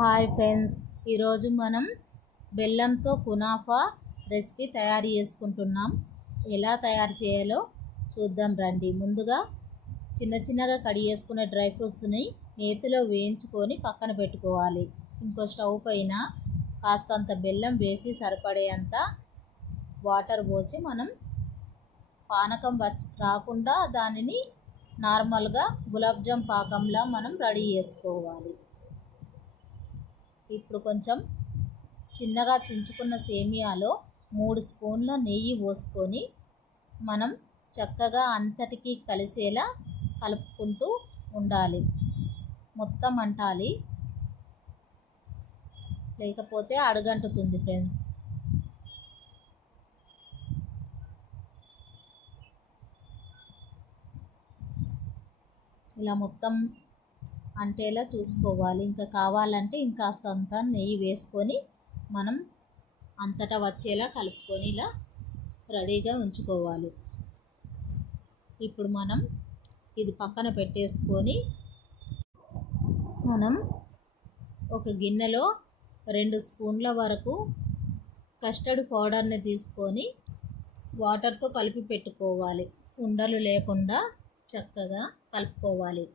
Hi friends, ఈరోజు మనం బెల్లంతో కునాఫా రెసిపీ తయారు చేసుకుంటున్నాం. ఎలా తయారు చేయాలో చూద్దాం రండి. ముందుగా చిన్నగా కడిగి చేసుకున్న డ్రై ఫ్రూట్స్ని నేతిలో వేయించుకొని పక్కన పెట్టుకోవాలి. ఇంకో స్టవ్ పైన కాస్తంత బెల్లం వేసి సరిపడేంత వాటర్ పోసి మనం పానకం రాకుండా దానిని నార్మల్గా గులాబ్ జామ్ పాకంలా మనం రెడీ చేసుకోవాలి. ఇప్పుడు కొంచెం చిన్నగా చించుకున్న సేమియాలో 3 స్పూన్ల నెయ్యి పోసుకొని మనం చక్కగా అంతటికీ కలిసేలా కలుపుకుంటూ ఉండాలి. మొత్తం అంటాలి, లేకపోతే అడుగంటుతుంది ఫ్రెండ్స్. ఇలా మొత్తం అంటేలా చూసుకోవాలి. ఇంకా కావాలంటే ఇంకాస్తంత నెయ్యి వేసుకొని మనం అంతటా వచ్చేలా కలుపుకొని ఇలా రెడీగా ఉంచుకోవాలి. ఇప్పుడు మనం ఇది పక్కన పెట్టేసుకొని మనం ఒక గిన్నెలో 2 స్పూన్ల వరకు కస్టర్డ్ పౌడర్ని తీసుకొని వాటర్తో కలిపి పెట్టుకోవాలి. ఉండలు లేకుండా చక్కగా కలుపుకోవాలి.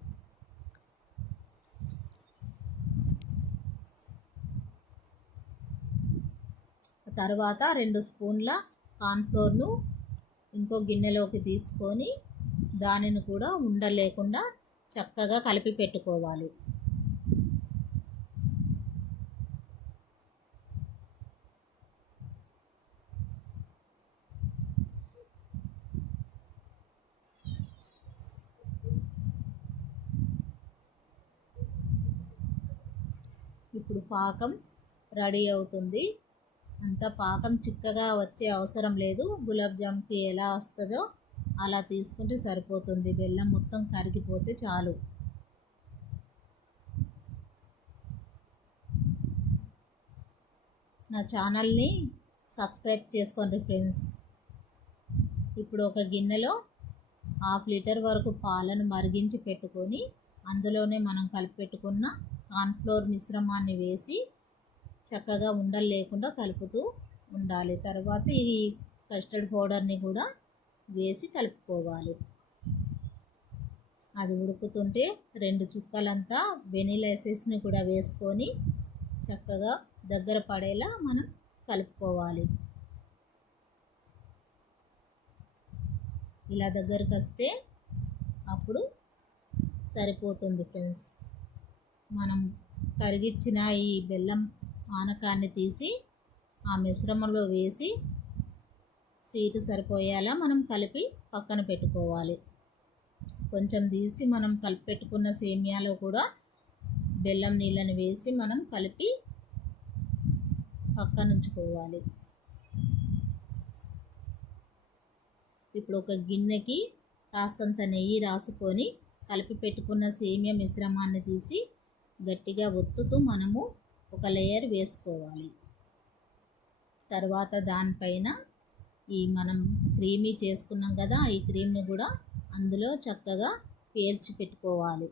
తర్వాత 2 స్పూన్ల కార్న్ఫ్లోర్ను ఇంకో గిన్నెలోకి తీసుకొని దానిని కూడా ఉండలేకుండా చక్కగా కలిపి పెట్టుకోవాలి. ఇప్పుడు పాకం రెడీ అవుతుంది. అంత పాకం చిక్కగా వచ్చే అవసరం లేదు. గులాబ్ జామ్కి ఎలా వస్తుందో అలా తీసుకుంటే సరిపోతుంది. బెల్లం మొత్తం కరిగిపోతే చాలు. నా ఛానల్ని సబ్స్క్రైబ్ చేసుకోండి ఫ్రెండ్స్. ఇప్పుడు ఒక గిన్నెలో 1/2 లీటర్ వరకు పాలను మరిగించి పెట్టుకొని అందులోనే మనం కలిపి పెట్టుకున్న కార్న్ఫ్లోర్ మిశ్రమాన్ని వేసి చక్కగా ఉండలు లేకుండా కలుపుతూ ఉండాలి. తర్వాత ఈ కస్టర్డ్ పౌడర్ని కూడా వేసి కలుపుకోవాలి. అది ఉడుకుతుంటే 2 చుక్కలంతా వెనిలా ఎసెన్స్ని కూడా వేసుకొని చక్కగా దగ్గర పడేలా మనం కలుపుకోవాలి. ఇలా దగ్గరకు వస్తే అప్పుడు సరిపోతుంది ఫ్రెండ్స్. మనం కరిగిచ్చిన ఈ బెల్లం పానకాన్ని తీసి ఆ మిశ్రమంలో వేసి స్వీట్ సరిపోయేలా మనం కలిపి పక్కన పెట్టుకోవాలి. కొంచెం తీసి మనం కలిపి పెట్టుకున్న సేమియాలో కూడా బెల్లం నీళ్ళని వేసి మనం కలిపి పక్కన ఉంచుకోవాలి. ఇప్పుడు ఒక గిన్నెకి కాస్తంత నెయ్యి రాసుకొని కలిపి పెట్టుకున్న సేమియా మిశ్రమాన్ని తీసి గట్టిగా ఒత్తుతూ మనము ఒక లేయర్ వేసుకోవాలి. తర్వాత దానిపైన ఈ మనం క్రీమీ చేసుకున్నాం కదా, ఈ క్రీమ్ని కూడా అందులో చక్కగా పేర్చి పెట్టుకోవాలి.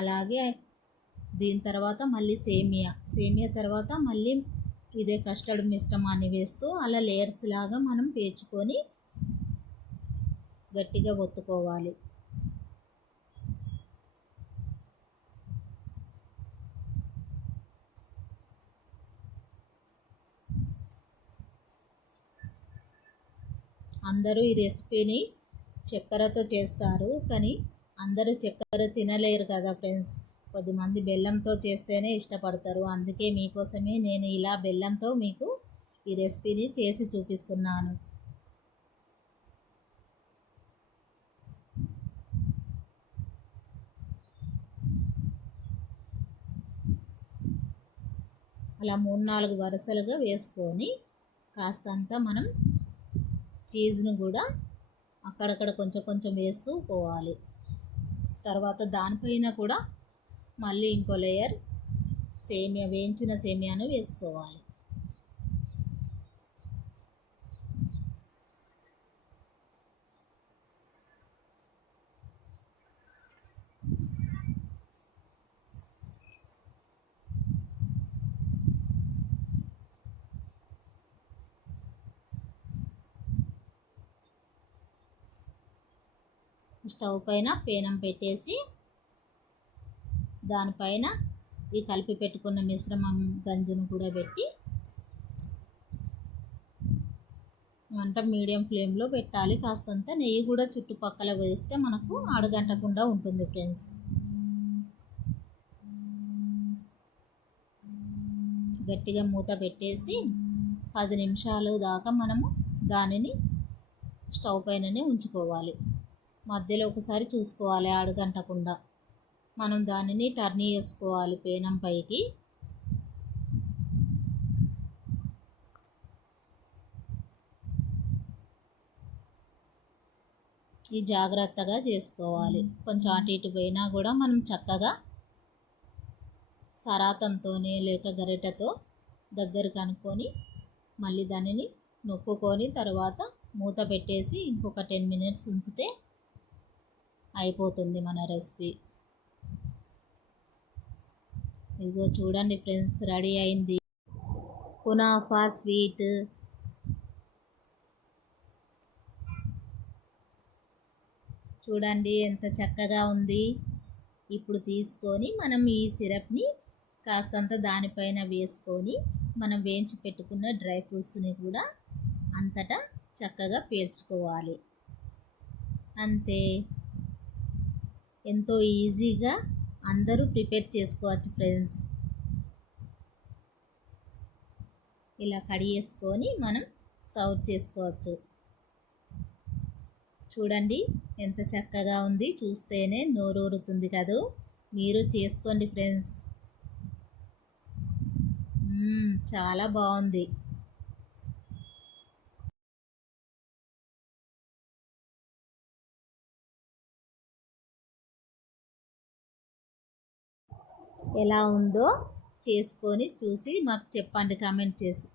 అలాగే దీని తర్వాత మళ్ళీ సేమియా తర్వాత మళ్ళీ ఇదే కస్టర్డ్ మిశ్రమాన్ని వేస్తూ అలా లేయర్స్ లాగా మనం పేర్చుకొని గట్టిగా ఒత్తుకోవాలి. అందరూ ఈ రెసిపీని చక్కెరతో చేస్తారు, కానీ అందరూ చక్కెర తినలేరు కదా ఫ్రెండ్స్. కొద్దిమంది బెల్లంతో చేస్తేనే ఇష్టపడతారు. అందుకే మీకోసమే నేను ఇలా బెల్లంతో మీకు ఈ రెసిపీని చేసి చూపిస్తున్నాను. అలా 3-4 వరుసలుగా వేసుకొని కాస్తంత మనం చీజ్ను కూడా అక్కడక్కడ కొంచెం వేస్తూ పోవాలి. తర్వాత దానిపైన కూడా మళ్ళీ ఇంకో లేయర్ వేయించిన సేమియాను వేసుకోవాలి. స్టవ్ పైన పేనం పెట్టేసి దానిపైన ఈ కలిపి పెట్టుకున్న మిశ్రమం గంజును కూడా పెట్టి మంట మీడియం ఫ్లేమ్లో పెట్టాలి. కాస్తంత నెయ్యి కూడా చుట్టుపక్కల వేస్తే మనకు అడుగంటకుండా ఉంటుంది ఫ్రెండ్స్. గట్టిగా మూత పెట్టేసి 10 నిమిషాలు దాకా మనము దానిని స్టవ్ పైననే ఉంచుకోవాలి. మధ్యలో ఒకసారి చూసుకోవాలి అడుగంటకుండా. మనం దానిని టర్న్ చేసుకోవాలి పేనం పైకి. ఇది జాగ్రత్తగా చేసుకోవాలి. కొంచెం అటు ఇటు పోయినా కూడా మనం చక్కగా సరాతంతోనే లేక గరిటెతో దగ్గర కనుక్కొని మళ్ళీ దానిని నొక్కుకొని తర్వాత మూత పెట్టేసి ఇంకొక 10 మినిట్స్ ఉంచితే అయిపోతుంది మన రెసిపీ. ఇదిగో చూడండి ఫ్రెండ్స్, రెడీ అయింది కునాఫా స్వీట్. చూడండి ఎంత చక్కగా ఉంది. ఇప్పుడు తీసుకొని మనం ఈ సిరప్ని కాస్తంత దానిపైన వేసుకొని మనం వేయించి పెట్టుకున్న డ్రై ఫ్రూట్స్ని కూడా అంతటా చక్కగా పేర్చుకోవాలి. అంతే, ఎంతో ఈజీగా అందరూ ప్రిపేర్ చేసుకోవచ్చు ఫ్రెండ్స్. ఇలా కడిగేసుకొని మనం సర్వ్ చేసుకోవచ్చు. చూడండి ఎంత చక్కగా ఉంది, చూస్తేనే నోరూరుతుంది కదూ. మీరు చేసుకోండి ఫ్రెండ్స్. చాలా బాగుంది. ఎలా ఉందో చేసుకొని చూసి మాకు చెప్పండి కామెంట్ చేసి.